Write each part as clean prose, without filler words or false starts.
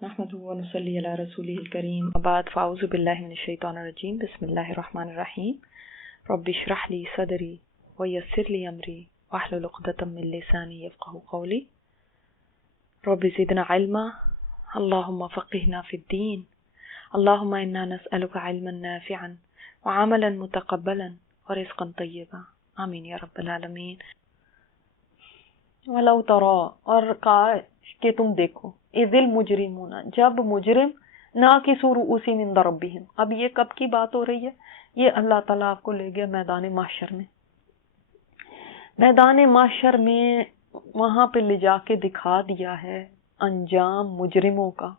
نحمده ونصلي على رسوله الكريم بعد فأعوذ بالله من الشيطان الرجيم بسم الله الرحمن الرحيم رب اشرح لي صدري ويسر لي أمري واحلل عقدة من لساني يفقهوا قولي رب زدنا علما اللهم فقهنا في الدين اللهم إنا نسألك علما نافعا وعملا متقبلا ورزقا طيبا آمین یا رب العالمین۔ وَلَوْ تَرَى، اور کاش کہ تم دیکھو، اِذِ الْمُجْرِمُونَ، جب مجرم نَاكِسُو رُؤُوسِهِمْ عِنْدَ رَبِّهِمْ۔ اب یہ کب کی بات ہو رہی ہے؟ یہ اللہ تعالیٰ آپ کو لے گیا میدان محشر میں، میدان محشر میں وہاں پہ لے جا کے دکھا دیا ہے انجام مجرموں کا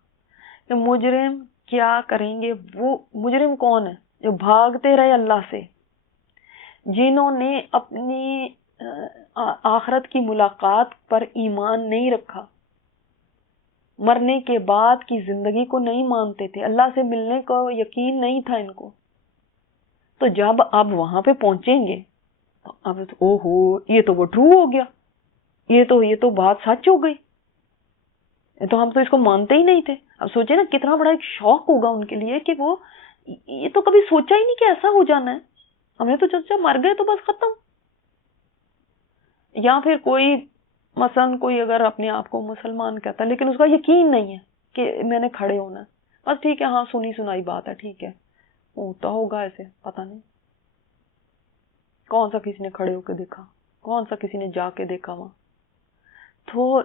کہ مجرم کیا کریں گے۔ وہ مجرم کون ہے؟ جو بھاگتے رہے اللہ سے، جنہوں نے اپنی آخرت کی ملاقات پر ایمان نہیں رکھا، مرنے کے بعد کی زندگی کو نہیں مانتے تھے، اللہ سے ملنے کو یقین نہیں تھا ان کو۔ تو جب اب وہاں پہ پہنچیں گے تو اب اوہو یہ تو وہ ٹرو ہو گیا، یہ تو بات سچ ہو گئی، تو ہم تو اس کو مانتے ہی نہیں تھے۔ اب سوچے نا کتنا بڑا ایک شوق ہوگا ان کے لیے کہ وہ یہ تو کبھی سوچا ہی نہیں کہ ایسا ہو جانا ہے، ہم نے تو چچا مر گئے تو بس ختم۔ یا پھر کوئی مثلا کوئی اگر اپنے آپ کو مسلمان کہتا ہے لیکن اس کا یقین نہیں ہے کہ میں نے کھڑے ہونا ہے، بس ٹھیک ہے ہاں سنی سنائی بات ہے، ٹھیک ہے ہوتا ہوگا ایسے، پتہ نہیں کون سا کسی نے کھڑے ہو کے دیکھا، کون سا کسی نے جا کے دیکھا وہاں۔ تو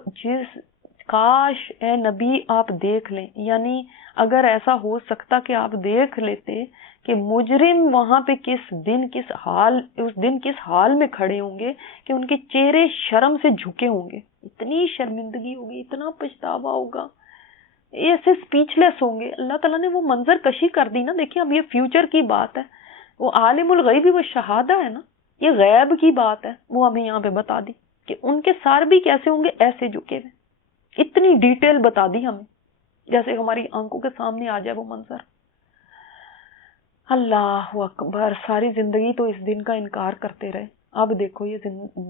کاش اے نبی آپ دیکھ لیں، یعنی اگر ایسا ہو سکتا کہ آپ دیکھ لیتے کہ مجرم وہاں پہ اس دن کس حال میں کھڑے ہوں گے کہ ان کے چہرے شرم سے جھکے ہوں گے، اتنی شرمندگی ہوگی، اتنا پچھتاوا ہوگا، ایسے اسپیچ لیس ہوں گے۔ اللہ تعالیٰ نے وہ منظر کشی کر دی نا۔ دیکھیں اب یہ فیوچر کی بات ہے، وہ عالم الغیب و شہادہ ہے نا، یہ غیب کی بات ہے، وہ ہمیں یہاں پہ بتا دی کہ ان کے سار بھی کیسے ہوں گے، ایسے جھکے ہوئے، اتنی ڈیٹیل بتا دی ہمیں، جیسے ہماری آنکھوں کے سامنے آ جائے وہ منظر۔ اللہ اکبر، ساری زندگی تو اس دن کا انکار کرتے رہے، اب دیکھو یہ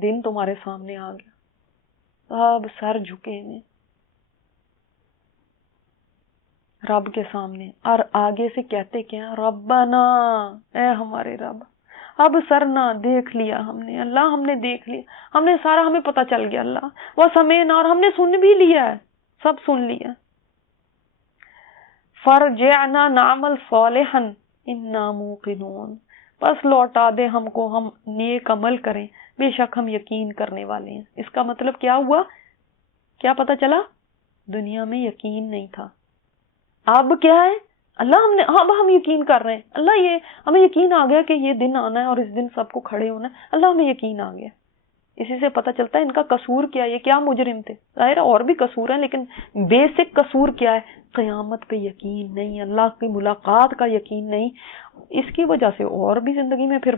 دن تمہارے سامنے آ گیا، اب سر جھکے ہوئے رب کے سامنے، اور آگے سے کہتے کیا؟ ربنا، اے ہمارے رب، اب سر نہ دیکھ لیا ہم نے، اللہ ہم نے دیکھ لیا، ہم نے سارا، ہمیں پتہ چل گیا اللہ، وہ سمینا، اور ہم نے سن بھی لیا ہے، سب سن لیا۔ فرجعنا نعمل صالحا انا موقنون، بس لوٹا دے ہم کو، ہم نیک عمل کریں، بے شک ہم یقین کرنے والے ہیں۔ اس کا مطلب کیا ہوا؟ کیا پتہ چلا؟ دنیا میں یقین نہیں تھا، اب کیا ہے؟ اللہ اب ہم یقین کر رہے ہیں، اللہ یہ ہمیں یقین آ گیا کہ یہ دن آنا ہے اور اس دن سب کو کھڑے ہونا ہے، اللہ ہمیں یقین آ گیا۔ اسی سے پتہ چلتا ہے ان کا قصور کیا ہے، یہ کیا مجرم تھے، ظاہر اور بھی قصور ہیں لیکن بیسک قصور کیا ہے؟ قیامت پہ یقین نہیں، اللہ کی ملاقات کا یقین نہیں۔ اس کی وجہ سے اور بھی زندگی میں پھر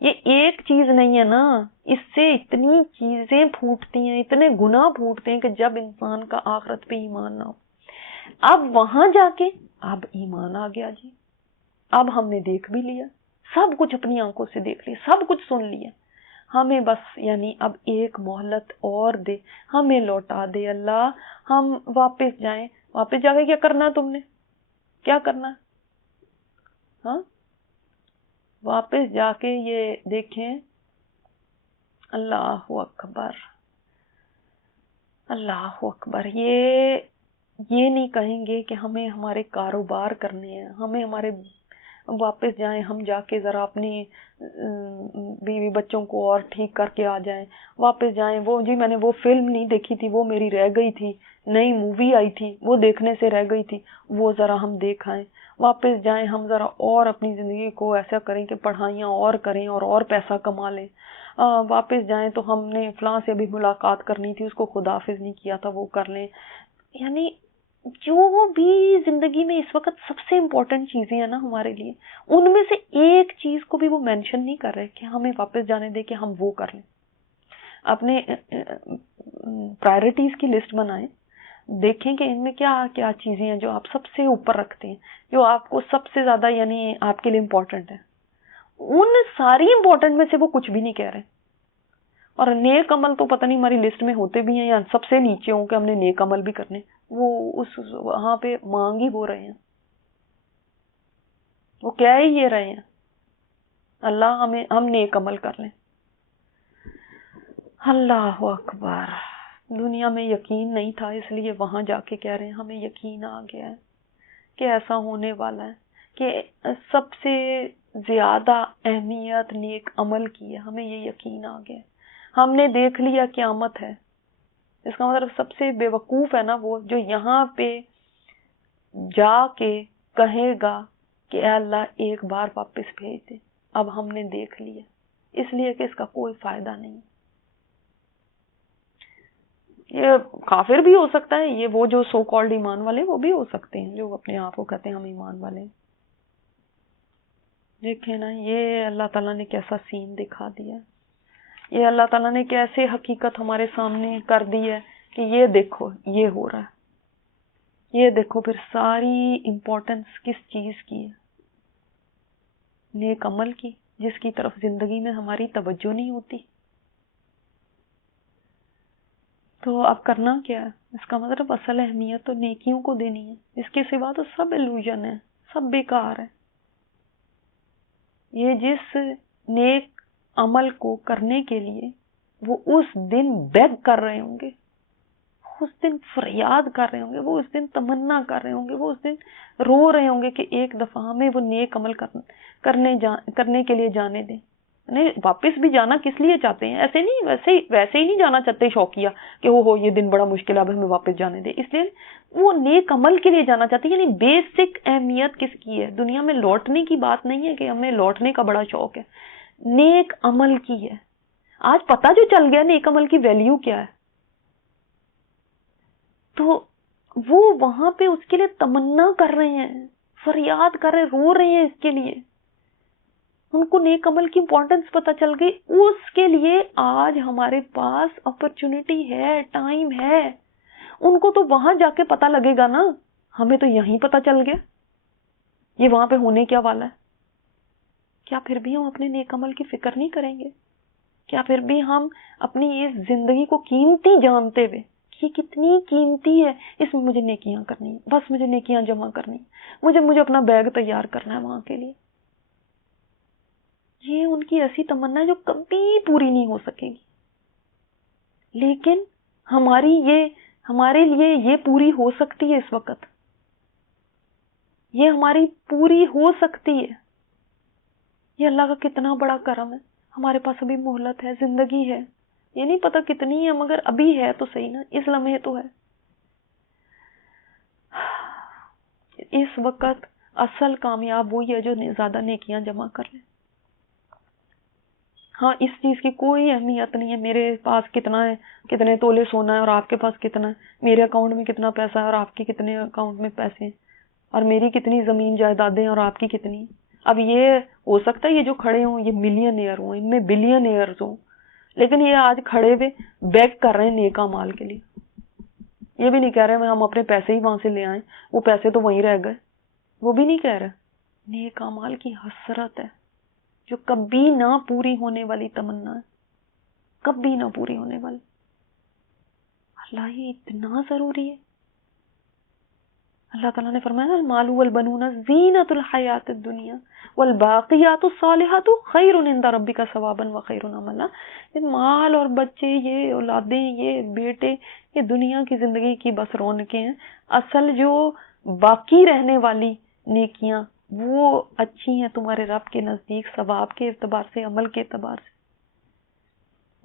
یہ ایک چیز نہیں ہے نا، اس سے اتنی چیزیں پھوٹتی ہیں، اتنے گناہ پھوٹتے ہیں کہ جب انسان کا آخرت پہ ایمان نہ ہو۔ اب وہاں جا کے اب ایمان آ گیا جی، اب ہم نے دیکھ بھی لیا، سب کچھ اپنی آنکھوں سے دیکھ لیا، سب کچھ سن لیا، ہمیں بس یعنی اب ایک مہلت اور دے، ہمیں لوٹا دے اللہ، ہم واپس جائیں۔ واپس جا کے کیا کرنا ہے؟ تم نے کیا کرنا ہے؟ ہاں واپس جا کے یہ دیکھیں، اللہ اکبر، اللہ اکبر، یہ نہیں کہیں گے کہ ہمیں ہمارے کاروبار کرنے ہیں، ہمیں ہمارے واپس جائیں، ہم جا کے ذرا اپنی بیوی بچوں کو اور ٹھیک کر کے آ جائیں، واپس جائیں، وہ جی میں نے وہ فلم نہیں دیکھی تھی، وہ میری رہ گئی تھی، نئی مووی آئی تھی وہ دیکھنے سے رہ گئی تھی، وہ ذرا ہم دیکھ آئیں، واپس جائیں، ہم ذرا اور اپنی زندگی کو ایسا کریں کہ پڑھائیاں اور کریں اور پیسہ کما لیں، واپس جائیں تو ہم نے فلاں سے بھی ملاقات کرنی تھی، اس کو خداحافظ نہیں کیا تھا، وہ کر لیں۔ یعنی جو بھی زندگی میں اس وقت سب سے امپورٹنٹ چیزیں ہیں نا ہمارے لیے، ان میں سے ایک چیز کو بھی وہ مینشن نہیں کر رہے کہ ہمیں واپس جانے دے کہ ہم وہ کر لیں۔ اپنے پرائرٹیز کی لسٹ بنائیں، دیکھیں کہ ان میں کیا کیا چیزیں ہیں جو آپ سب سے اوپر رکھتے ہیں، جو آپ کو سب سے زیادہ یعنی آپ کے لیے امپورٹنٹ ہے۔ ان ساری امپورٹنٹ میں سے وہ کچھ بھی نہیں کہہ رہے، اور نیک عمل تو پتہ نہیں ہماری لسٹ میں ہوتے بھی ہیں یا سب سے نیچے ہوں کہ ہم نے نیک عمل بھی کرنے، وہ اس وہاں پہ مانگ ہی وہ رہے ہیں، وہ کہہ ہی یہ رہے ہیں اللہ ہم نیک عمل کر لیں. اللہ اکبر. دنیا میں یقین نہیں تھا، اس لیے وہاں جا کے کہہ رہے ہیں ہمیں یقین آ گیا ہے کہ ایسا ہونے والا ہے کہ سب سے زیادہ اہمیت نیک عمل کی ہے. ہمیں یہ یقین آ گیا، ہم نے دیکھ لیا قیامت ہے. اس کا مطلب سب سے بے وقوف ہے نا وہ جو یہاں پہ جا کے کہے گا کہ اے اللہ ایک بار واپس بھیج دے. اب ہم نے دیکھ لیا، اس لیے کہ اس کا کوئی فائدہ نہیں. یہ کافر بھی ہو سکتا ہے، یہ وہ جو سو کالڈ ایمان والے وہ بھی ہو سکتے ہیں جو اپنے آپ کو کہتے ہیں ہم ایمان والے ہیں. دیکھیں نا یہ اللہ تعالیٰ نے کیسا سین دکھا دیا، یہ اللہ تعالیٰ نے کیسے حقیقت ہمارے سامنے کر دی ہے کہ یہ دیکھو یہ ہو رہا ہے. یہ دیکھو پھر ساری امپورٹنس کس چیز کی ہے؟ نیک عمل کی، جس کی طرف زندگی میں ہماری توجہ نہیں ہوتی. تو اب کرنا کیا ہے؟ اس کا مطلب اصل اہمیت تو نیکیوں کو دینی ہے، اس کے سوا تو سب الوژن ہے، سب بیکار ہے. یہ جس نیک عمل کو کرنے کے لیے وہ اس دن بیگ کر رہے ہوں گے، اس دن فریاد کر رہے ہوں گے، وہ اس دن تمنا کر رہے ہوں گے، وہ اس دن رو رہے ہوں گے کہ ایک دفعہ ہمیں وہ نیک عمل کرنے کے لیے جانے دیں. نہیں واپس بھی جانا کس لیے چاہتے ہیں؟ ایسے نہیں، ویسے ہی نہیں جانا چاہتے شوقیہ کہ ہو یہ دن بڑا مشکل ہے اب ہمیں واپس جانے دیں. اس لیے وہ نیک عمل کے لیے جانا چاہتے ہیں. یعنی بیسک اہمیت کس کی ہے؟ دنیا میں لوٹنے کی بات نہیں ہے کہ ہمیں لوٹنے کا بڑا شوق ہے، نیک عمل کی ہے. آج پتہ جو چل گیا نیک عمل کی ویلیو کیا ہے، تو وہ وہاں پہ اس کے لیے تمنا کر رہے ہیں، فریاد کر رہے ہیں، رو رہے ہیں اس کے لیے. ان کو نیک عمل کی امپورٹنس پتہ چل گئی. اس کے لیے آج ہمارے پاس اپرچونٹی ہے، ٹائم ہے. ان کو تو وہاں جا کے پتہ لگے گا نا، ہمیں تو یہیں پتہ چل گیا یہ وہاں پہ ہونے کیا والا ہے. کیا پھر بھی ہم اپنے نیک عمل کی فکر نہیں کریں گے؟ کیا پھر بھی ہم اپنی اس زندگی کو قیمتی جانتے ہوئے یہ کتنی قیمتی ہے، اس میں مجھے نیکیاں کرنی ہیں، بس مجھے نیکیاں جمع کرنی ہیں، مجھے اپنا بیگ تیار کرنا ہے وہاں کے لیے. یہ ان کی ایسی تمنا ہے جو کبھی پوری نہیں ہو سکے گی. لیکن ہمارے لیے یہ پوری ہو سکتی ہے. اس وقت یہ ہماری پوری ہو سکتی ہے. یہ اللہ کا کتنا بڑا کرم ہے. ہمارے پاس ابھی مہلت ہے، زندگی ہے، یہ نہیں پتا کتنی ہے مگر ابھی ہے تو صحیح نا، اس لمحے تو ہے. اس وقت اصل کامیاب وہی ہے جو زیادہ نیکیاں جمع کر لیں. ہاں اس چیز کی کوئی اہمیت نہیں ہے میرے پاس کتنا ہے، کتنے تولے سونا ہے اور آپ کے پاس کتنا ہے، میرے اکاؤنٹ میں کتنا پیسہ ہے اور آپ کے کتنے اکاؤنٹ میں پیسے ہیں، اور میری کتنی زمین جائیدادیں اور آپ کی کتنی. اب یہ ہو سکتا ہے یہ جو کھڑے ہوں یہ ملین ایئر ہوں، ان میں بلین ایئرز ہوں، لیکن یہ آج کھڑے ہوئے بیگ کر رہے ہیں نیک اعمال کے لیے. یہ بھی نہیں کہہ رہے ہم اپنے پیسے ہی وہاں سے لے آئیں، وہ پیسے تو وہیں رہ گئے، وہ بھی نہیں کہہ رہے. نیک اعمال کی حسرت ہے جو کبھی نہ پوری ہونے والی تمنا ہے، کبھی نہ پوری ہونے والی. اللہ یہ اتنا ضروری ہے. اللہ تعالیٰ نے فرمایا المال والبنون زینۃ الحیات الدنیا والباقیات الصالحات خیر عند ربک ثوابا وخیر املا. یہ مال اور بچے، یہ اولادیں، یہ بیٹے، یہ دنیا کی زندگی کی بس رونقیں ہیں. اصل جو باقی رہنے والی نیکیاں وہ اچھی ہیں تمہارے رب کے نزدیک، ثواب کے اعتبار سے، عمل کے اعتبار سے.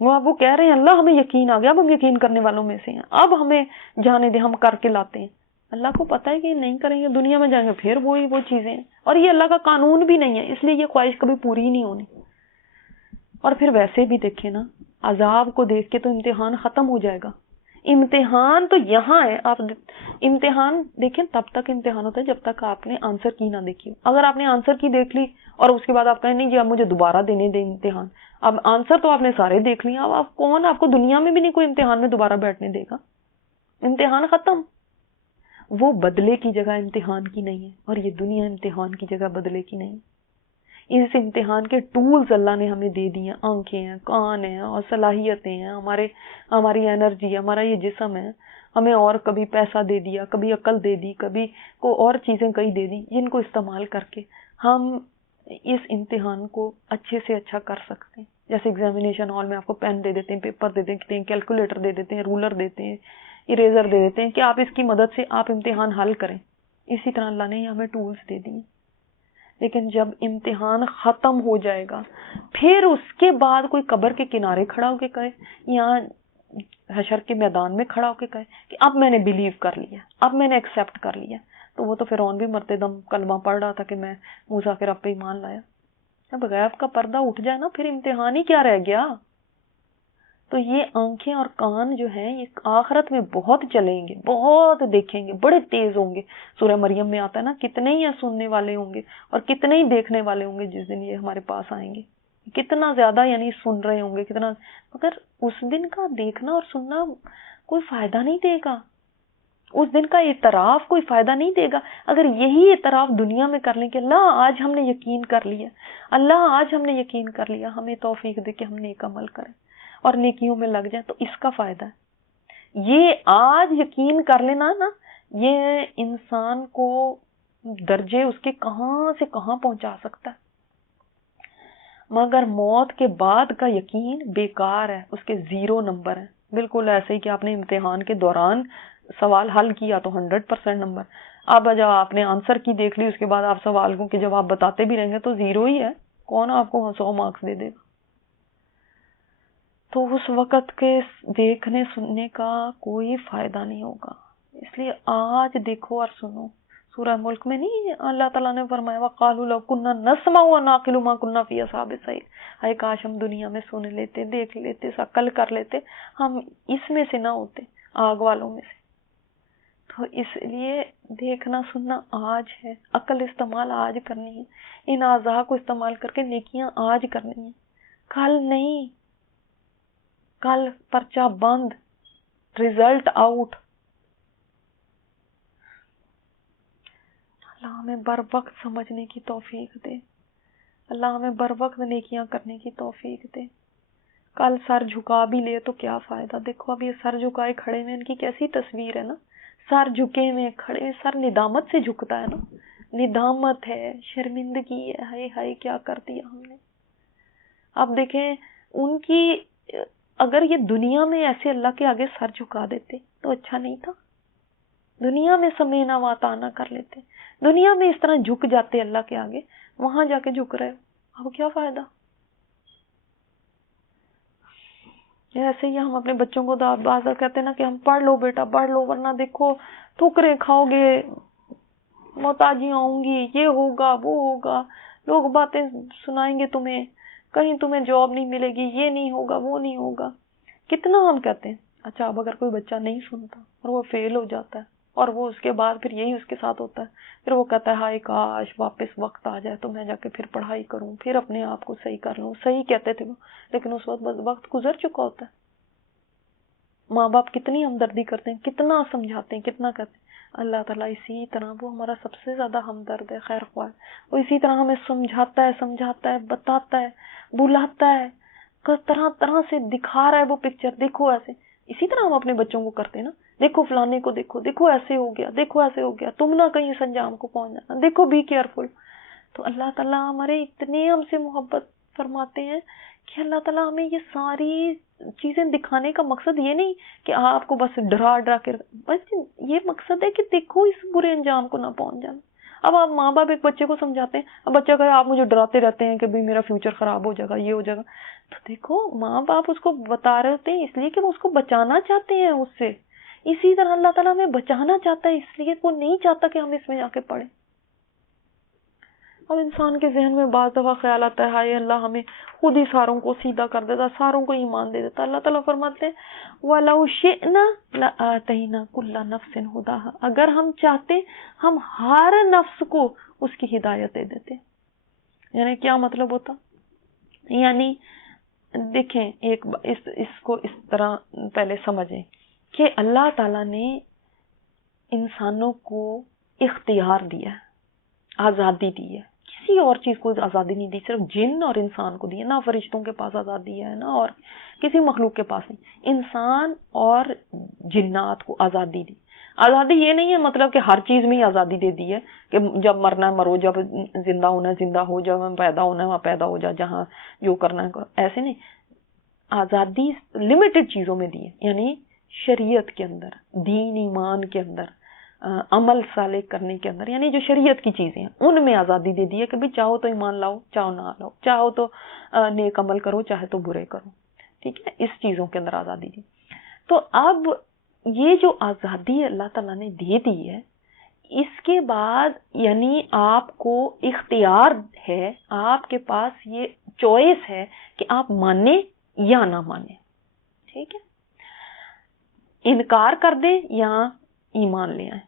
وہ کہہ رہے ہیں اللہ ہمیں یقین آ گیا، اب ہم یقین کرنے والوں میں سے ہیں، اب ہمیں جانے دیں، ہم کر کے لاتے ہیں. اللہ کو پتا ہے کہ نہیں کریں گے، دنیا میں جائیں گے پھر وہ چیزیں ہیں، اور یہ اللہ کا قانون بھی نہیں ہے، اس لیے یہ خواہش کبھی پوری ہی نہیں ہونی. اور پھر ویسے بھی دیکھیں نا، عذاب کو دیکھ کے تو امتحان ختم ہو جائے گا. امتحان تو یہاں ہے. آپ امتحان دیکھیں تب تک امتحان ہوتا ہے جب تک آپ نے آنسر کی نہ دیکھی. اگر آپ نے آنسر کی دیکھ لی اور اس کے بعد آپ کہیں نہیں جی اب مجھے دوبارہ دینے دیں امتحان، اب آنسر تو آپ نے سارے دیکھ لیے، اب آپ کون، آپ کو دنیا میں بھی نہیں کوئی امتحان میں دوبارہ بیٹھنے دے گا. امتحان ختم. وہ بدلے کی جگہ امتحان کی نہیں ہے، اور یہ دنیا امتحان کی جگہ بدلے کی نہیں. اس امتحان کے ٹولز اللہ نے ہمیں دے دیے ہیں، آنکھیں ہیں، کان ہیں اور صلاحیتیں ہیں، ہماری انرجی ہے، ہمارا یہ جسم ہے، ہمیں اور کبھی پیسہ دے دیا، کبھی عقل دے دی، کبھی کو اور چیزیں کئی دے دی، جن کو استعمال کر کے ہم اس امتحان کو اچھے سے اچھا کر سکتے ہیں. جیسے ایگزامینیشن ہال میں آپ کو پین دے دیتے ہیں، پیپر دے دیتے ہیں، کیلکولیٹر دے دیتے ہیں، رولر دیتے ہیں، اریزر دے دیتے ہیں کہ آپ اس کی مدد سے آپ امتحان حل کریں. اسی طرح اللہ نے ہمیں ٹولز دے دیے. لیکن جب امتحان ختم ہو جائے گا، پھر اس کے بعد کوئی قبر کے کنارے کھڑا ہو کے کہے یا حشر کے میدان میں کھڑا ہو کے کہے کہ اب میں نے بلیو کر لیا، اب میں نے ایکسیپٹ کر لیا، تو وہ تو فرعون بھی مرتے دم کلمہ پڑھ رہا تھا کہ میں موسیٰ کے رب پہ ایمان لایا. جب غیب کا پردہ اٹھ جائے نا، پھر امتحان ہی کیا رہ گیا. تو یہ آنکھیں اور کان جو ہیں یہ آخرت میں بہت چلیں گے، بہت دیکھیں گے، بڑے تیز ہوں گے. سورہ مریم میں آتا ہے نا، کتنے ہی سننے والے ہوں گے اور کتنے ہی دیکھنے والے ہوں گے جس دن یہ ہمارے پاس آئیں گے. کتنا زیادہ یعنی سن رہے ہوں گے کتنا، مگر اس دن کا دیکھنا اور سننا کوئی فائدہ نہیں دے گا. اس دن کا اعتراف کوئی فائدہ نہیں دے گا. اگر یہی اعتراف دنیا میں کر لیں کہ اللہ آج ہم نے یقین کر لیا، اللہ آج ہم نے یقین کر لیا، ہمیں توفیق دے کہ ہم نیک عمل کریں اور نیکیوں میں لگ جائیں، تو اس کا فائدہ ہے. یہ آج یقین کر لینا نا، یہ انسان کو درجے اس کے کہاں سے کہاں پہنچا سکتا ہے. مگر موت کے بعد کا یقین بیکار ہے، اس کے 0 نمبر ہیں. بالکل ایسے ہی کہ آپ نے امتحان کے دوران سوال حل کیا تو 100% نمبر، اب جب آپ نے آنسر کی دیکھ لی اس کے بعد آپ سوال کو کہ جب آپ بتاتے بھی رہیں گے تو 0 ہی ہے. کون آپ کو 100 مارکس دے دے گا؟ تو اس وقت کے دیکھنے سننے کا کوئی فائدہ نہیں ہوگا. اس لیے آج دیکھو اور سنو. سورہ ملک میں نہیں اللہ تعالیٰ نے فرمایا وَقَالُوا لَوْ كُنَّا نَسْمَعُ وَنَعْقِلُ مَا كُنَّا فِي أَصْحَابِ السَّعِيرِ، اے کاش ہم دنیا میں سن لیتے، دیکھ لیتے، عقل کر لیتے، ہم اس میں سے نہ ہوتے، آگ والوں میں سے. تو اس لیے دیکھنا سننا آج ہے، عقل استعمال آج کرنی ہے، ان اعضاء کو استعمال کر کے نیکیاں آج کرنی ہیں، کل نہیں. کل پرچہ بند، ریزلٹ آؤٹ. اللہ ہمیں بر وقت سمجھنے کی توفیق دے، اللہ ہمیں بر وقت نیکیاں کرنے کی توفیق دے. کل سر جھکا بھی لے تو کیا فائدہ. دیکھو اب یہ سر جھکائے کھڑے میں ان کی کیسی تصویر ہے نا، سر جھکے میں کھڑے، سر ندامت سے جھکتا ہے نا، ندامت ہے، شرمندگی ہے، ہائے ہائے کیا کر دیا ہم نے. اب دیکھیں ان کی، اگر یہ دنیا میں ایسے اللہ کے آگے سر جھکا دیتے تو اچھا نہیں تھا. دنیا میں سمینا واتانا کر لیتے، دنیا میں اس طرح جھک جاتے اللہ کے آگے، وہاں جا کے جھک رہے ہو، اب کیا فائدہ. ایسے ہی ہم اپنے بچوں کو بازار کہتے ہیں نا کہ ہم پڑھ لو بیٹا پڑھ لو، ورنہ دیکھو ٹھوکریں کھاؤ گے، محتاجیاں ہوں گی، یہ ہوگا وہ ہوگا، لوگ باتیں سنائیں گے تمہیں، کہیں تمہیں جاب نہیں ملے گی، یہ نہیں ہوگا وہ نہیں ہوگا. کتنا ہم کہتے ہیں. اچھا اب اگر کوئی بچہ نہیں سنتا اور وہ فیل ہو جاتا ہے اور وہ اس کے بعد پھر یہی اس کے ساتھ ہوتا ہے، پھر وہ کہتا ہے ہائے کاش واپس وقت آ جائے تو میں جا کے پھر پڑھائی کروں، پھر اپنے آپ کو صحیح کر لوں. صحیح کہتے تھے وہ، لیکن اس وقت بس وقت گزر چکا ہوتا ہے. ماں باپ کتنی ہمدردی کرتے ہیں، کتنا سمجھاتے ہیں، کتنا کہتے ہیں. اللہ تعالیٰ اسی طرح وہ ہمارا سب سے زیادہ ہمدرد ہے، خیر خواہ ہے. وہ اسی طرح ہمیں سمجھاتا ہے، بتاتا ہے، بلاتا ہے، طرح طرح سے دکھا رہا ہے وہ پکچر، دیکھو ایسے. اسی طرح ہم اپنے بچوں کو کرتے ہیں نا، دیکھو فلانے کو دیکھو، دیکھو ایسے ہو گیا، دیکھو ایسے ہو گیا، تم نہ کہیں اس انجام کو پہنچ جانا، دیکھو بی کیئرفل. تو اللہ تعالیٰ ہمارے اتنے ہم سے محبت فرماتے ہیں کہ اللہ تعالیٰ ہمیں یہ ساری چیزیں دکھانے کا مقصد یہ نہیں کہ آپ کو بس ڈرا ڈرا کے، بس یہ مقصد ہے کہ دیکھو اس برے انجام کو نہ پہنچ جانا. اب آپ ماں باپ ایک بچے کو سمجھاتے ہیں، اب بچہ کہے آپ مجھے ڈراتے رہتے ہیں کہ بھئی میرا فیوچر خراب ہو جائے گا، یہ ہو جائے گا. تو دیکھو ماں باپ اس کو بتا رہے ہوتے ہیں اس لیے کہ وہ اس کو بچانا چاہتے ہیں اس سے. اسی طرح اللہ تعالیٰ ہمیں بچانا چاہتا ہے، اس لیے وہ نہیں چاہتا کہ ہم اس میں جا کے پڑھیں. اب انسان کے ذہن میں بعض دفعہ خیال آتا ہے ہائے اللہ ہمیں خود ہی ساروں کو سیدھا کر دیتا، ساروں کو ایمان دے دیتا. اللہ تعالیٰ فرماتے ہیں وَلَوْ شِئْنَا لَآتَيْنَا كُلَّ نَفْسٍ هُدَاهَا، اگر ہم چاہتے ہم ہر نفس کو اس کی ہدایت دے دیتے. یعنی کیا مطلب ہوتا؟ یعنی دیکھیں ایک اس کو اس طرح پہلے سمجھیں کہ اللہ تعالیٰ نے انسانوں کو اختیار دیا ہے، آزادی دی ہے کہ کسی اور چیز کو آزادی نہیں دی، صرف جن اور انسان کو دی ہے. نہ فرشتوں کے پاس آزادی ہے، نہ اور کسی مخلوق کے پاس نہیں. انسان اور جنات کو آزادی دی. آزادی یہ نہیں ہے مطلب کہ ہر چیز میں ہی آزادی دے دی ہے کہ جب مرنا ہے مرو، جب زندہ ہونا ہے زندہ ہو، جب ہم پیدا ہونا ہے وہاں پیدا ہو جا، جہاں جو کرنا ہے کرو. ایسے نہیں، آزادی لمیٹڈ چیزوں میں دی ہے. یعنی شریعت کے اندر، دین ایمان کے اندر، عمل صالح کرنے کے اندر، یعنی جو شریعت کی چیزیں ہیں ان میں آزادی دے دی ہے کہ بھی چاہو تو ایمان لاؤ، چاہو نہ لاؤ، چاہو تو نیک عمل کرو، چاہے تو برے کرو. ٹھیک ہے، اس چیزوں کے اندر آزادی دی. تو اب یہ جو آزادی اللہ تعالیٰ نے دے دی ہے، اس کے بعد یعنی آپ کو اختیار ہے، آپ کے پاس یہ چوائس ہے کہ آپ مانیں یا نہ مانیں. ٹھیک ہے، انکار کر دیں یا ایمان لے آئیں.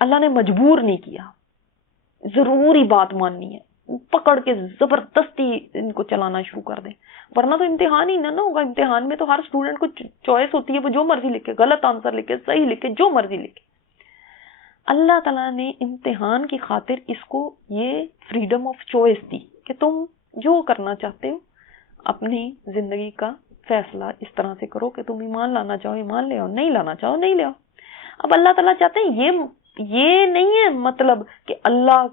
اللہ نے مجبور نہیں کیا، ضروری بات ماننی ہے، پکڑ کے زبردستی ان کو چلانا شروع کر دیں، ورنہ تو امتحان ہی نہ ہوگا. امتحان میں تو ہر اسٹوڈنٹ کو چوائس ہوتی ہے، وہ جو مرضی لکھے، غلط آنسر لکھے، صحیح لکھے، جو مرضی لکھے. اللہ تعالیٰ نے امتحان کی خاطر اس کو یہ فریڈم آف چوائس دی کہ تم جو کرنا چاہتے ہو اپنی زندگی کا فیصلہ اس طرح سے کرو کہ تم ایمان لانا چاہو ایمان لے آؤ، نہیں لانا چاہو نہیں لے آؤ. اب اللہ تعالیٰ چاہتے ہیں یہ نہیں ہے مطلب کہ اللہ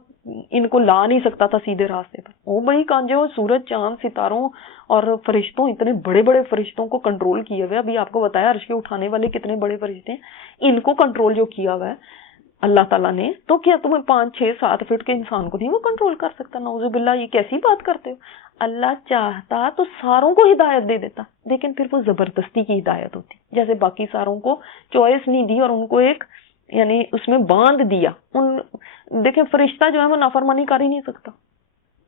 ان کو لا نہیں سکتا تھا سیدھے راستے پر. وہ بڑی کانجے ہو، سورج چاند ستاروں اور فرشتوں، اتنے بڑے بڑے فرشتوں کو کنٹرول کیے ہوئے. ابھی آپ کو بتایا عرش کے اٹھانے والے کتنے بڑے فرشتے ہیں، ان کو کنٹرول جو کیا ہوا ہے اللہ تعالیٰ نے، تو کیا تمہیں 5 6 7 فٹ کے انسان کو نہیں وہ کنٹرول کر سکتا؟ نعوذ باللہ، یہ کیسی بات کرتے ہو. اللہ چاہتا تو ساروں کو ہدایت دے دیتا، لیکن پھر وہ زبردستی کی ہدایت ہوتی. جیسے باقی ساروں کو چوائس نہیں دی اور ان کو ایک یعنی اس میں باندھ دیا. دیکھیں فرشتہ جو ہے وہ نافرمانی کر ہی نہیں سکتا.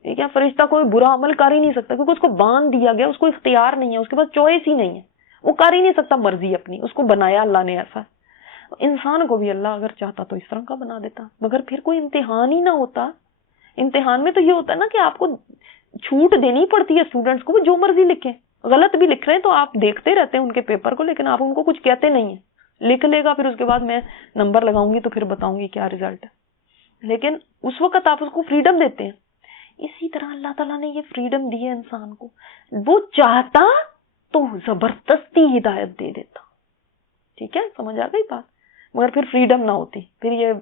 ٹھیک ہے، فرشتہ کوئی برا عمل کر ہی نہیں سکتا کیونکہ اس کو باندھ دیا گیا، اس کو اختیار نہیں ہے، اس کے پاس چوائس ہی نہیں ہے، وہ کر ہی نہیں سکتا مرضی اپنی. اس کو بنایا اللہ نے ایسا. انسان کو بھی اللہ اگر چاہتا تو اس طرح کا بنا دیتا، مگر پھر کوئی امتحان ہی نہ ہوتا. امتحان میں تو یہ ہوتا ہے نا کہ آپ کو چھوٹ دینی پڑتی ہے اسٹوڈنٹس کو، وہ جو مرضی لکھیں، غلط بھی لکھ رہے ہیں تو آپ دیکھتے رہتے ہیں ان کے پیپر کو، لیکن آپ ان کو کچھ کہتے نہیں ہیں. لکھ لے گا، پھر اس کے بعد میں نمبر لگاؤں گی تو پھر بتاؤں گی کیا ریزلٹ ہے، لیکن اس وقت آپ اس کو فریڈم دیتے ہیں. اسی طرح اللہ تعالیٰ نے یہ فریڈم دی ہے انسان کو. وہ چاہتا تو زبردستی ہدایت دے دیتا. ٹھیک ہے، سمجھ آ گئی بات؟ مگر پھر فریڈم نہ ہوتی، پھر یہ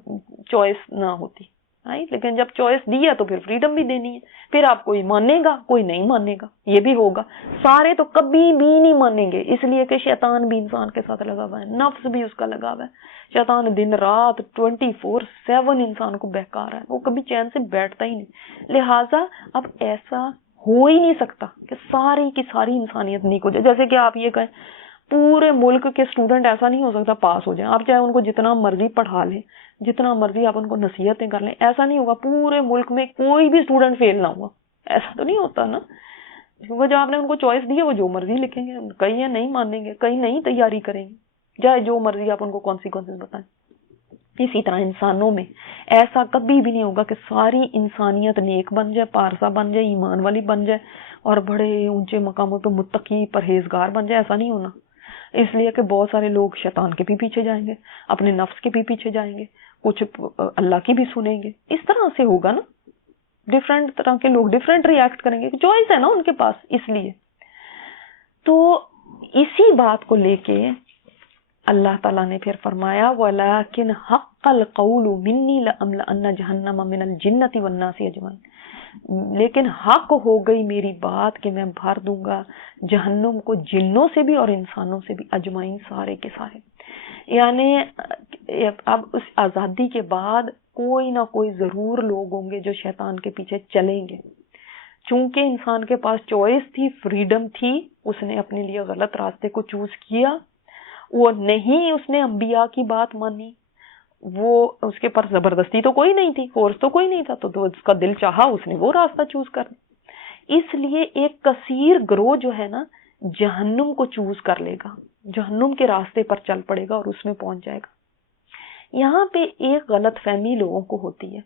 چوائس نہ ہوتی. لیکن جب چوائس دی ہے تو پھر فریڈم بھی دینی ہے. پھر آپ کوئی مانے گا، کوئی نہیں مانے گا، یہ بھی ہوگا. سارے تو کبھی بھی نہیں مانیں گے، اس لیے کہ شیطان بھی انسان کے ساتھ لگا ہوا ہے، نفس بھی اس کا لگا ہوا ہے. شیطان دن رات 24/7 انسان کو بہکا رہا ہے، وہ کبھی چین سے بیٹھتا ہی نہیں. لہٰذا اب ایسا ہو ہی نہیں سکتا کہ ساری کی ساری انسانیت نیک ہو جائے. جیسے کہ آپ یہ کہیں پورے ملک کے اسٹوڈنٹ ایسا نہیں ہو سکتا پاس ہو جائیں. آپ چاہے ان کو جتنا مرضی پڑھا لیں، جتنا مرضی آپ ان کو نصیحتیں کر لیں، ایسا نہیں ہوگا پورے ملک میں کوئی بھی اسٹوڈنٹ فیل نہ ہوا. ایسا تو نہیں ہوتا نا، کیونکہ جب آپ نے ان کو چوائس دی ہے وہ جو مرضی لکھیں گے. کئی ہیں نہیں مانیں گے، کئی نہیں تیاری کریں گے، چاہے جو مرضی آپ ان کو کانسیکوینسز بتائیں. اسی طرح انسانوں میں ایسا کبھی بھی نہیں ہوگا کہ ساری انسانیت نیک بن جائے، پارسا بن جائے، ایمان والی بن جائے اور بڑے اونچے مقاموں پہ متقی پرہیزگار بن جائے. ایسا نہیں ہونا، اس لیے کہ بہت سارے لوگ شیطان کے بھی پیچھے جائیں گے، اپنے نفس کے بھی پیچھے جائیں گے، کچھ اللہ کی بھی سنیں گے. اس طرح سے ہوگا نا، ڈفرینٹ طرح کے لوگ ڈفرینٹ ریئیکٹ کریں گے، چوائس ہے نا ان کے پاس. اس لیے تو اسی بات کو لے کے اللہ تعالیٰ نے پھر فرمایا وَلَكِنْ حَقَّ الْقَوْلُ مِنِّي لَأَمْلَأَنَّ جَهَنَّمَ مِنَ الْجِنَّةِ وَالنَّاسِ أَجْمَعِينَ. لیکن حق ہو گئی میری بات کہ میں بھر دوں گا جہنم کو جنوں سے بھی اور انسانوں سے بھی، اجمعین سارے کے سارے. یعنی اب اس آزادی کے بعد کوئی نہ کوئی ضرور لوگ ہوں گے جو شیطان کے پیچھے چلیں گے. چونکہ انسان کے پاس چوائس تھی، فریڈم تھی، اس نے اپنے لیے غلط راستے کو چوز کیا. وہ نہیں اس نے انبیاء کی بات مانی، وہ اس کے پاس زبردستی تو کوئی نہیں تھی، فورس تو کوئی نہیں تھا، تو اس کا دل چاہا اس نے وہ راستہ چوز کر لیا. اس لیے ایک کثیر گروہ جو ہے نا جہنم کو چوز کر لے گا، جہنم کے راستے پر چل پڑے گا اور اس میں پہنچ جائے گا. یہاں پہ ایک غلط فہمی لوگوں کو ہوتی ہے.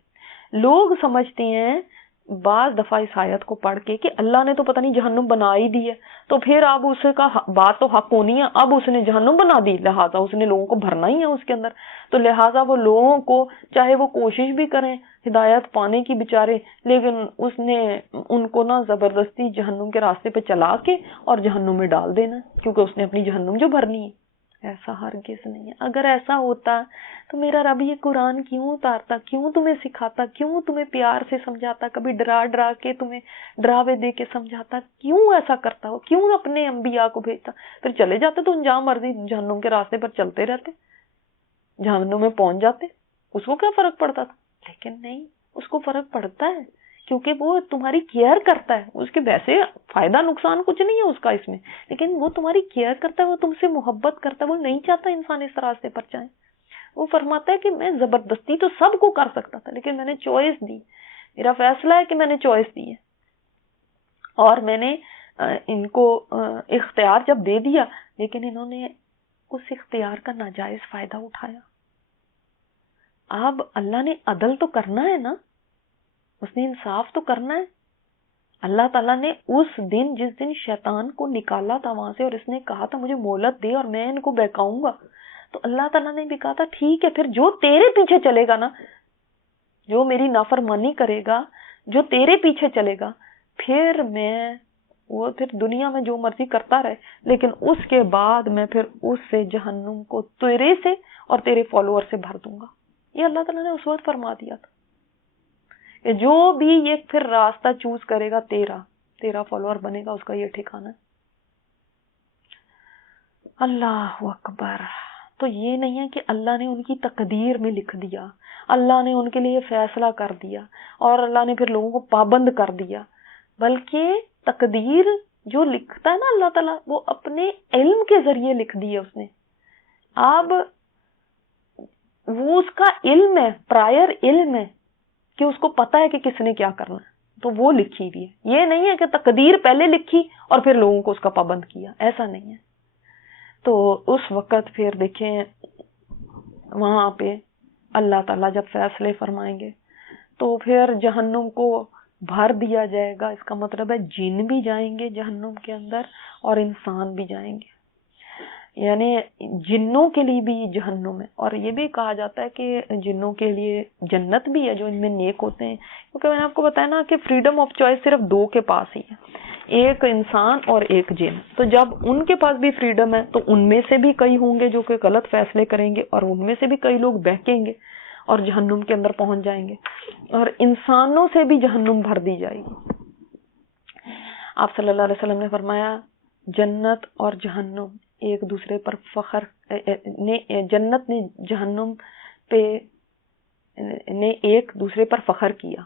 لوگ سمجھتے ہیں بعض دفعہ اس آیت کو پڑھ کے کہ اللہ نے تو پتہ نہیں جہنم بنا ہی دی ہے، تو پھر اب اس کا بات تو حق ہونی ہے، اب اس نے جہنم بنا دی، لہٰذا اس نے لوگوں کو بھرنا ہی ہے اس کے اندر، تو لہٰذا وہ لوگوں کو چاہے وہ کوشش بھی کریں ہدایت پانے کی بیچارے، لیکن اس نے ان کو نا زبردستی جہنم کے راستے پہ چلا کے اور جہنم میں ڈال دینا، کیونکہ اس نے اپنی جہنم جو بھرنی ہے۔ ایسا ہرگز نہیں ہے۔ اگر ایسا ہوتا تو میرا رب یہ قرآن کیوں اتارتا، کیوں تمہیں سکھاتا، کیوں تمہیں پیار سے سمجھاتا، کبھی ڈرا ڈرا کے تمہیں ڈراوے دے کے سمجھاتا، کیوں ایسا کرتا ہو، کیوں اپنے انبیاء کو بھیجتا؟ پھر چلے جاتے تو جہاں مرضی جہنم کے راستے پر چلتے رہتے، جہنم میں پہنچ جاتے، اس کو کیا فرق پڑتا تھا؟ لیکن نہیں، اس کو فرق پڑتا ہے، کیونکہ وہ تمہاری کیئر کرتا ہے۔ اس کے ویسے فائدہ نقصان کچھ نہیں ہے اس کا اس میں، لیکن وہ تمہاری کیئر کرتا ہے، وہ تم سے محبت کرتا ہے، وہ نہیں چاہتا انسان اس راستے پر جائے۔ وہ فرماتا ہے کہ میں زبردستی تو سب کو کر سکتا تھا، لیکن میں نے چوائس دی، میرا فیصلہ ہے کہ میں نے چوائس دی ہے، اور میں نے ان کو اختیار جب دے دیا، لیکن انہوں نے اس اختیار کا ناجائز فائدہ اٹھایا۔ اب اللہ نے عدل تو کرنا ہے نا، اس نے انصاف تو کرنا ہے۔ اللہ تعالیٰ نے اس دن، جس دن شیطان کو نکالا تھا وہاں سے اور اس نے کہا تھا مجھے مہلت دے اور میں ان کو بہکاؤں گا، تو اللہ تعالیٰ نے بھی کہا تھا ٹھیک ہے، پھر جو تیرے پیچھے چلے گا نا، جو میری نافرمانی کرے گا، جو تیرے پیچھے چلے گا، پھر میں وہ پھر دنیا میں جو مرضی کرتا رہے، لیکن اس کے بعد میں پھر اس سے جہنم کو تیرے سے اور تیرے فالوور سے بھر دوں گا۔ یہ اللہ تعالیٰ نے اس وقت فرما دیا تھا کہ جو بھی یہ پھر راستہ چوز کرے گا تیرا فالوور بنے گا، اس کا یہ ٹھکانہ ہے۔ اللہ اکبر۔ تو یہ نہیں ہے کہ اللہ نے ان کی تقدیر میں لکھ دیا، اللہ نے ان کے لیے فیصلہ کر دیا اور اللہ نے پھر لوگوں کو پابند کر دیا، بلکہ تقدیر جو لکھتا ہے نا اللہ تعالیٰ، وہ اپنے علم کے ذریعے لکھ دی ہے اس نے۔ اب وہ اس کا علم ہے، پرائر علم ہے کہ اس کو پتا ہے کہ کس نے کیا کرنا ہے، تو وہ لکھی بھی ہے۔ یہ نہیں ہے کہ تقدیر پہلے لکھی اور پھر لوگوں کو اس کا پابند کیا، ایسا نہیں ہے۔ تو اس وقت پھر دیکھیں وہاں پہ اللہ تعالیٰ جب فیصلے فرمائیں گے تو پھر جہنم کو بھر دیا جائے گا، اس کا مطلب ہے جن بھی جائیں گے جہنم کے اندر اور انسان بھی جائیں گے، یعنی جنوں کے لیے بھی جہنم ہے۔ اور یہ بھی کہا جاتا ہے کہ جنوں کے لیے جنت بھی ہے جو ان میں نیک ہوتے ہیں، کیونکہ میں نے آپ کو بتایا نا کہ فریڈم آف چوائس صرف دو کے پاس ہی ہے، ایک انسان اور ایک جن۔ تو جب ان کے پاس بھی فریڈم ہے تو ان میں سے بھی کئی ہوں گے جو کہ غلط فیصلے کریں گے، اور ان میں سے بھی کئی لوگ بہکیں گے اور جہنم کے اندر پہنچ جائیں گے، اور انسانوں سے بھی جہنم بھر دی جائے گی۔ آپ صلی اللہ علیہ وسلم نے فرمایا جنت اور جہنم ایک دوسرے پر فخر جنت نے جہنم پہ نے ایک دوسرے پر فخر کیا۔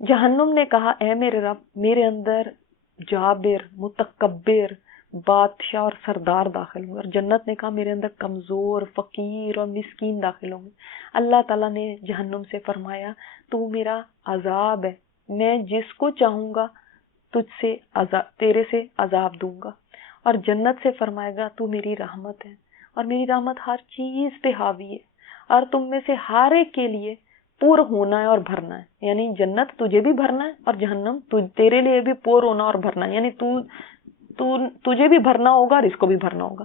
جہنم نے کہا اے میرے رب، میرے اندر جابر، متکبر، بادشاہ اور سردار داخل ہوں گے، اور جنت نے کہا میرے اندر کمزور، فقیر اور مسکین داخل ہوں گے۔ اللہ تعالیٰ نے جہنم سے فرمایا تو میرا عذاب ہے، میں جس کو چاہوں گا تیرے سے عذاب دوں گا، اور جنت سے فرمائے گا تو میری رحمت ہے، اور میری رحمت ہر چیز پہ حاوی ہے، اور تم میں سے ہر ایک کے لیے پور ہونا ہے اور بھرنا ہے، یعنی جنت تجھے بھی بھرنا ہے اور جہنم تیرے لیے بھی پور ہونا اور بھرنا ہے، یعنی تجھے بھی بھرنا ہوگا اور اس کو بھی بھرنا ہوگا۔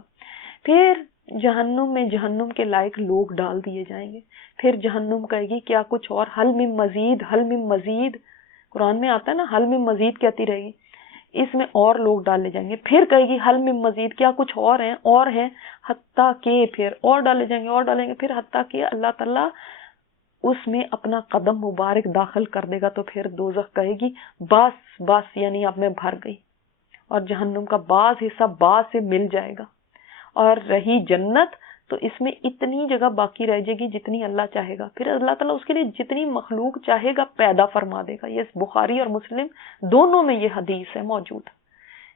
پھر جہنم میں جہنم کے لائق لوگ ڈال دیے جائیں گے، پھر جہنم کہے گی کیا کچھ اور، حل من مزید، حل من مزید، قرآن میں آتا ہے نا حل من مزید کہتی رہے گی، اس میں اور لوگ ڈالے جائیں گے، پھر کہے گی حل من مزید، کیا کچھ اور ہیں، حتیٰ کہ پھر اور ڈالے جائیں گے، اور ڈالیں گے، پھر حتیٰ کہ اللہ تعالیٰ اس میں اپنا قدم مبارک داخل کر دے گا، تو پھر دوزخ کہے گی بس بس، یعنی اب میں بھر گئی، اور جہنم کا بعض حصہ بعض سے مل جائے گا، اور رہی جنت تو اس میں اتنی جگہ باقی رہ جائے گی جتنی اللہ چاہے گا، پھر اللہ تعالیٰ اس کے لیے جتنی مخلوق چاہے گا پیدا فرما دے گا۔ یہ بخاری اور مسلم دونوں میں یہ حدیث ہے موجود،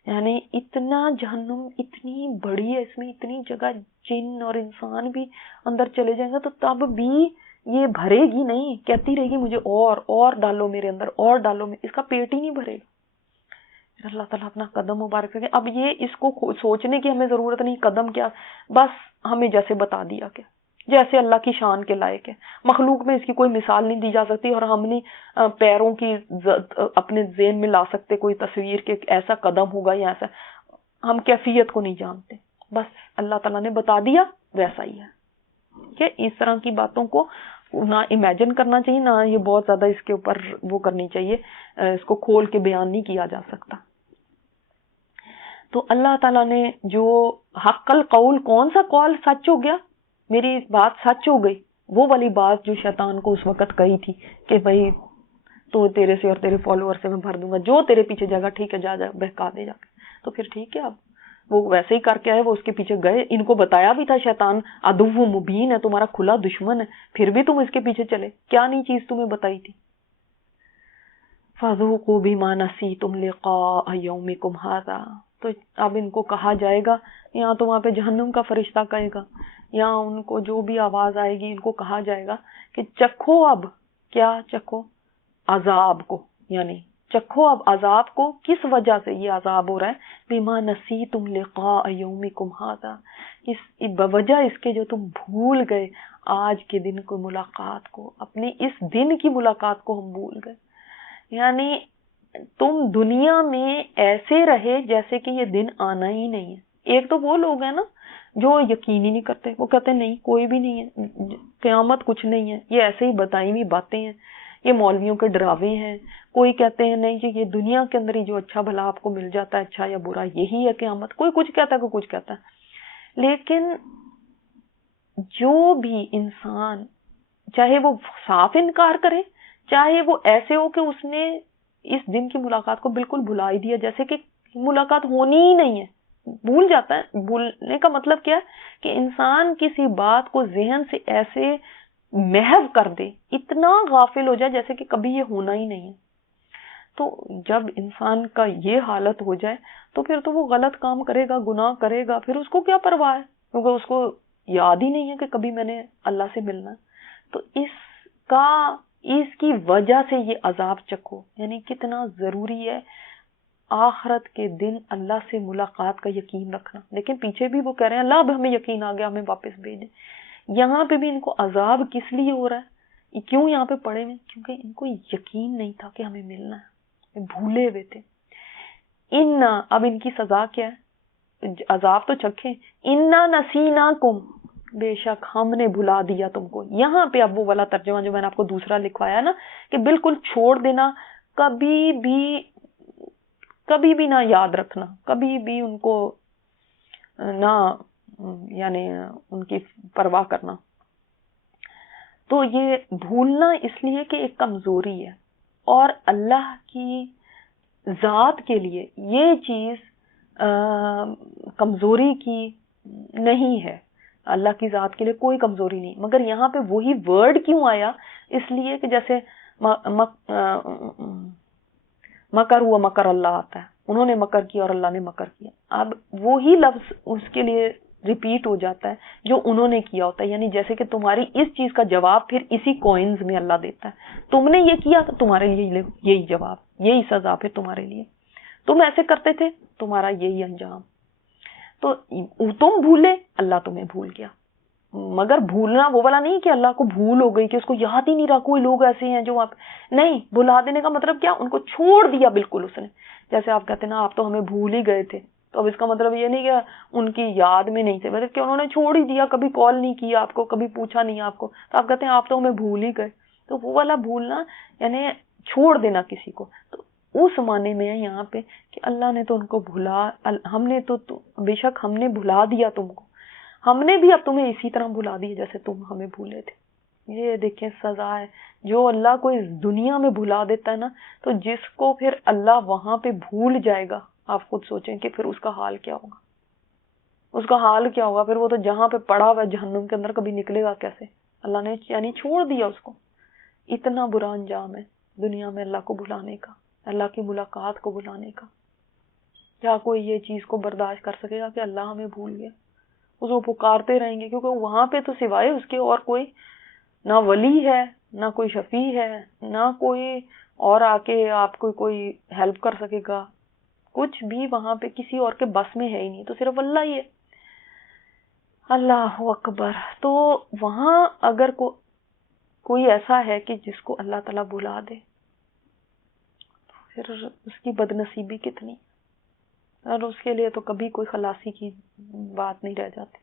یعنی اتنا جہنم اتنی بڑی ہے، اس میں اتنی جگہ جن اور انسان بھی اندر چلے جائیں گے، تو تب بھی یہ بھرے گی نہیں، کہتی رہے گی مجھے اور ڈالو میرے اندر، اور ڈالو، اس کا پیٹ ہی نہیں بھرے گا۔ پھر اللہ تعالیٰ اپنا قدم مبارک رکھے۔ اب یہ اس کو سوچنے کی ہمیں ضرورت نہیں قدم کیا، بس ہمیں جیسے بتا دیا کہ جیسے اللہ کی شان کے لائق ہے. مخلوق میں اس کی کوئی مثال نہیں دی جا سکتی, اور ہم نہیں پیروں کی اپنے ذہن میں لا سکتے کوئی تصویر کہ ایسا قدم ہوگا یا ایسا. ہم کیفیت کو نہیں جانتے, بس اللہ تعالیٰ نے بتا دیا ویسا ہی ہے. کہ اس طرح کی باتوں کو نہ امیجن کرنا چاہیے, نہ یہ بہت زیادہ اس کے اوپر وہ کرنی چاہیے, اس کو کھول کے بیان نہیں کیا جا سکتا. تو اللہ تعالیٰ نے جو حق القول, کون سا قول سچ ہو گیا, میری بات سچ ہو گئی, وہ والی بات جو شیطان کو اس وقت کہی تھی کہ بھائی تو تیرے سے اور تیرے فالوور سے میں بھر دوں گا, جو تیرے پیچھے جائے گا ٹھیک ہے, جا بہکا دے جا کے. تو پھر ٹھیک ہے, اب وہ ویسے ہی کر کے آئے, وہ اس کے پیچھے گئے. ان کو بتایا بھی تھا شیطان عدو مبین ہے, تمہارا کھلا دشمن ہے, پھر بھی تم اس کے پیچھے چلے. کیا نہیں چیز تمہیں بتائی تھی؟ فَذُوقُوا بِمَا نَسِيتُمْ لِقَاءَ يَوْمِكُمْ هَذَا. تو اب ان کو کہا جائے گا, یا تو وہاں پہ جہنم کا فرشتہ کہے گا, یا ان کو جو بھی آواز آئے گی ان کو کہا جائے گا کہ چکھو اب, کیا چکھو؟ عذاب کو. یعنی چکھو اب عذاب کو. کس وجہ سے یہ عذاب ہو رہا ہے؟ بِمَا نَسِيتُمْ لِقَاءَ يَوْمِكُمْ هَذَا, اس بوجہ اس کے جو تم بھول گئے آج کے دن کو ملاقات کو, اپنے اس دن کی ملاقات کو ہم بھول گئے. یعنی تم دنیا میں ایسے رہے جیسے کہ یہ دن آنا ہی نہیں ہے. ایک تو وہ لوگ ہیں نا جو یقین ہی نہیں کرتے, وہ کہتے ہیں نہیں کوئی بھی نہیں ہے, قیامت کچھ نہیں ہے, یہ ایسے ہی بتائی ہوئی باتیں ہیں, یہ مولویوں کے ڈراوے ہیں. کوئی کہتے ہیں نہیں جی یہ دنیا کے اندر ہی جو اچھا بھلا آپ کو مل جاتا ہے, اچھا یا برا یہی ہے قیامت. کوئی کچھ کہتا ہے, کوئی کچھ کہتا ہے. لیکن جو بھی انسان, چاہے وہ صاف انکار کرے, چاہے وہ ایسے ہو کہ اس نے اس دن کی ملاقات کو بالکل بھلا ہی دیا, جیسے کہ ملاقات ہونی ہی نہیں ہے, بھول جاتا ہے. بھولنے کا مطلب کیا ہے کہ انسان کسی بات کو ذہن سے ایسے محو کر دے, اتنا غافل ہو جائے جیسے کہ کبھی یہ ہونا ہی نہیں ہے. تو جب انسان کا یہ حالت ہو جائے تو پھر تو وہ غلط کام کرے گا, گناہ کرے گا, پھر اس کو کیا پرواہ ہے, کیونکہ اس کو یاد ہی نہیں ہے کہ کبھی میں نے اللہ سے ملنا. تو اس کی وجہ سے یہ عذاب چکھو. یعنی کتنا ضروری ہے آخرت کے دن اللہ سے ملاقات کا یقین رکھنا. لیکن پیچھے بھی وہ کہہ رہے ہیں اللہ اب ہمیں یقین آ گیا, ہمیں واپس بھیجیں. یہاں پہ بھی ان کو عذاب کس لیے ہو رہا ہے, کیوں یہاں پہ پڑے ہوئے؟ کیونکہ ان کو یقین نہیں تھا کہ ہمیں ملنا ہے, بھولے ہوئے تھے. اب ان کی سزا کیا ہے؟ عذاب تو چکھیں. انا نسیناکم, بے شک ہم نے بھلا دیا تم کو. یہاں پہ اب وہ والا ترجمہ جو میں نے آپ کو دوسرا لکھوایا نا, کہ بالکل چھوڑ دینا, کبھی بھی نہ یاد رکھنا, کبھی بھی ان کو نہ یعنی ان کی پرواہ کرنا. تو یہ بھولنا اس لیے کہ ایک کمزوری ہے, اور اللہ کی ذات کے لیے یہ چیز کمزوری کی نہیں ہے. اللہ کی ذات کے لیے کوئی کمزوری نہیں. مگر یہاں پہ وہی ورڈ کیوں آیا؟ اس لیے کہ جیسے مکر ہوا مکر اللہ آتا ہے, انہوں نے مکر کیا اور اللہ نے مکر کیا. اب وہی لفظ اس کے لیے ریپیٹ ہو جاتا ہے جو انہوں نے کیا ہوتا ہے. یعنی جیسے کہ تمہاری اس چیز کا جواب پھر اسی کوئنز میں اللہ دیتا ہے. تم نے یہ کیا تو تمہارے لیے یہی جواب, یہی سزا پھر تمہارے لیے. تم ایسے کرتے تھے, تمہارا یہی انجام. تو تم بھولے, اللہ تمہیں بھول گیا. مگر بھولنا وہ والا نہیں کہ اللہ کو بھول ہو گئی کہ اس کو یاد ہی نہیں رہا. کوئی لوگ ایسے ہیں جو وہاں پہ نہیں, بھلا دینے کا مطلب کیا, ان کو چھوڑ دیا بالکل اس نے. جیسے آپ کہتے ہیں نا آپ تو ہمیں بھول ہی گئے تھے, تو اب اس کا مطلب یہ نہیں کہ ان کی یاد میں نہیں تھے, مطلب کہ انہوں نے چھوڑ ہی دیا, کبھی کال نہیں کیا آپ کو, کبھی پوچھا نہیں آپ کو, تو آپ کہتے ہیں آپ تو ہمیں بھول ہی گئے. تو وہ والا بھولنا یعنی چھوڑ دینا کسی کو, تو اس معنی میں ہے یہاں پہ کہ اللہ نے تو ان کو ہم نے تو بے شک ہم نے بھلا دیا تم کو, ہم نے بھی اب تمہیں اسی طرح بھلا دیا جیسے تم ہمیں بھولے تھے. یہ دیکھیں سزا ہے. جو اللہ کو اس دنیا میں بھلا دیتا ہے نا, تو جس کو پھر اللہ وہاں پہ بھول جائے گا, آپ خود سوچیں کہ پھر اس کا حال کیا ہوگا. اس کا حال کیا ہوگا پھر. وہ تو جہاں پہ پڑا ہوا ہے جہنم کے اندر, کبھی نکلے گا کیسے؟ اللہ نے یعنی چھوڑ دیا اس کو. اتنا برا انجام ہے دنیا میں اللہ کو بھلانے کا, اللہ کی ملاقات کو بھلانے کا. کیا کوئی یہ چیز کو برداشت کر سکے گا کہ اللہ ہمیں بھول گیا؟ اس کو پکارتے رہیں گے, کیونکہ وہاں پہ تو سوائے اس کے اور کوئی نہ ولی ہے, نہ کوئی شفیع ہے, نہ کوئی اور آ کے آپ کو کوئی ہیلپ کر سکے گا. کچھ بھی وہاں پہ کسی اور کے بس میں ہے ہی نہیں, تو صرف اللہ ہی ہے. اللہ اکبر. تو وہاں اگر کوئی ایسا ہے کہ جس کو اللہ تعالیٰ بلا دے، پھر اس کی بد نصیبی کتنی، اور اس کے لیے تو کبھی کوئی خلاصی کی بات نہیں رہ جاتی.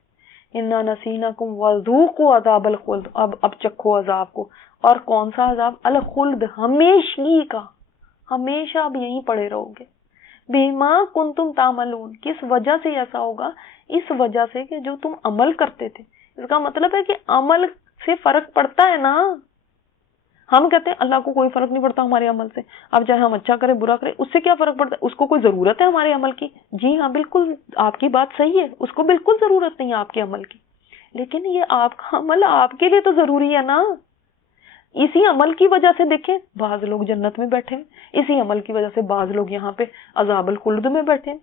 انا نسینکم وذوقوا عذاب الخلد، اب چکھو عذاب کو. اور کون سا عذاب؟ الخلد، ہمیشگی کا، ہمیشہ اب یہیں پڑے رہو گے. بما کنتم تعملون، کس وجہ سے ایسا ہوگا؟ اس وجہ سے کہ جو تم عمل کرتے تھے. اس کا مطلب ہے کہ عمل سے فرق پڑتا ہے نا. ہم کہتے ہیں اللہ کو کوئی فرق نہیں پڑتا ہمارے عمل سے، اب چاہے ہم اچھا کریں برا کریں اس سے کیا فرق پڑتا ہے؟ اس کو کوئی ضرورت ہے ہمارے عمل کی؟ جی ہاں بالکل آپ کی بات صحیح ہے، اس کو بالکل ضرورت نہیں ہے آپ کے عمل کی. لیکن یہ آپ کا عمل آپ کے لیے تو ضروری ہے نا. اسی عمل کی وجہ سے دیکھیں بعض لوگ جنت میں بیٹھے ہیں، اسی عمل کی وجہ سے بعض لوگ یہاں پہ عذاب الخلد میں بیٹھے ہیں.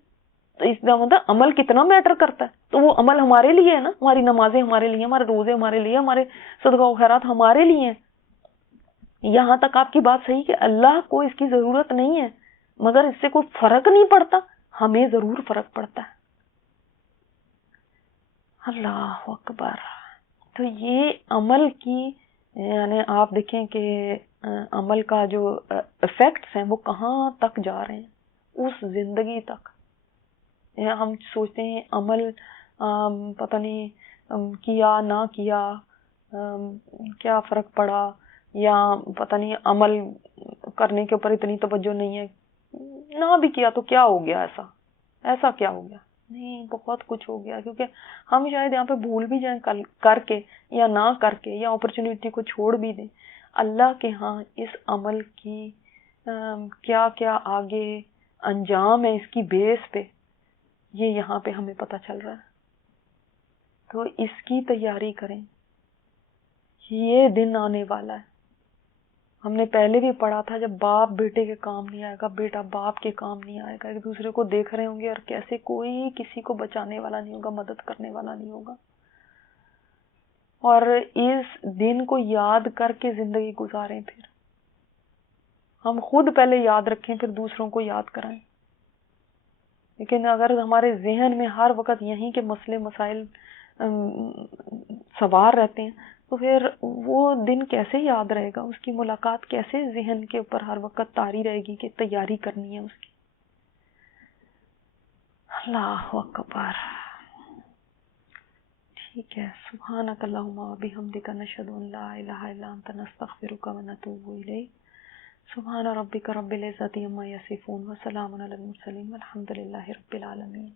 تو اس کا مطلب عمل کتنا میٹر کرتا ہے. تو وہ عمل ہمارے لیے ہے نا، ہماری نمازیں ہمارے لیے، ہمارے روزے ہمارے لیے، ہمارے صدقہ و خیرات ہمارے لیے ہیں. یہاں تک آپ کی بات صحیح کہ اللہ کو اس کی ضرورت نہیں ہے، مگر اس سے کوئی فرق نہیں پڑتا، ہمیں ضرور فرق پڑتا ہے. اللہ اکبر. تو یہ عمل کی یعنی آپ دیکھیں کہ عمل کا جو ایفیکٹس ہیں وہ کہاں تک جا رہے ہیں، اس زندگی تک. ہم سوچتے ہیں عمل پتہ نہیں کیا نہ کیا کیا فرق پڑا، یا پتہ نہیں عمل کرنے کے اوپر اتنی توجہ نہیں ہے، نہ بھی کیا تو کیا ہو گیا، ایسا کیا ہو گیا؟ نہیں، بہت کچھ ہو گیا. کیونکہ ہم شاید یہاں پہ بھول بھی جائیں کر کے یا نہ کر کے، یا اپرچونٹی کو چھوڑ بھی دیں. اللہ کے ہاں اس عمل کی کیا کیا آگے انجام ہے، اس کی بیس پہ یہ یہاں پہ ہمیں پتہ چل رہا ہے. تو اس کی تیاری کریں، یہ دن آنے والا ہے. ہم نے پہلے بھی پڑھا تھا جب باپ بیٹے کے کام نہیں آئے گا، بیٹا باپ کے کام نہیں آئے گا، ایک دوسرے کو دیکھ رہے ہوں گے اور کیسے کوئی کسی کو بچانے والا نہیں ہوگا، مدد کرنے والا نہیں ہوگا. اور اس دن کو یاد کر کے زندگی گزاریں. پھر ہم خود پہلے یاد رکھیں پھر دوسروں کو یاد کرائیں. لیکن اگر ہمارے ذہن میں ہر وقت یہیں کے مسئلے مسائل سوار رہتے ہیں تو پھر وہ دن کیسے یاد رہے گا، اس کی ملاقات کیسے ذہن کے اوپر ہر وقت طاری رہے گی کہ تیاری کرنی ہے اس کی. اللہ اکبر. ٹھیک ہے، سبحانک اللہم و بحمدک نشہد ان لا الہ الا انت نستغفرک و نتوب الیک. سبحان ربک رب العزۃ عما یصفون وسلام علی المرسلین والحمد للہ رب العالمین.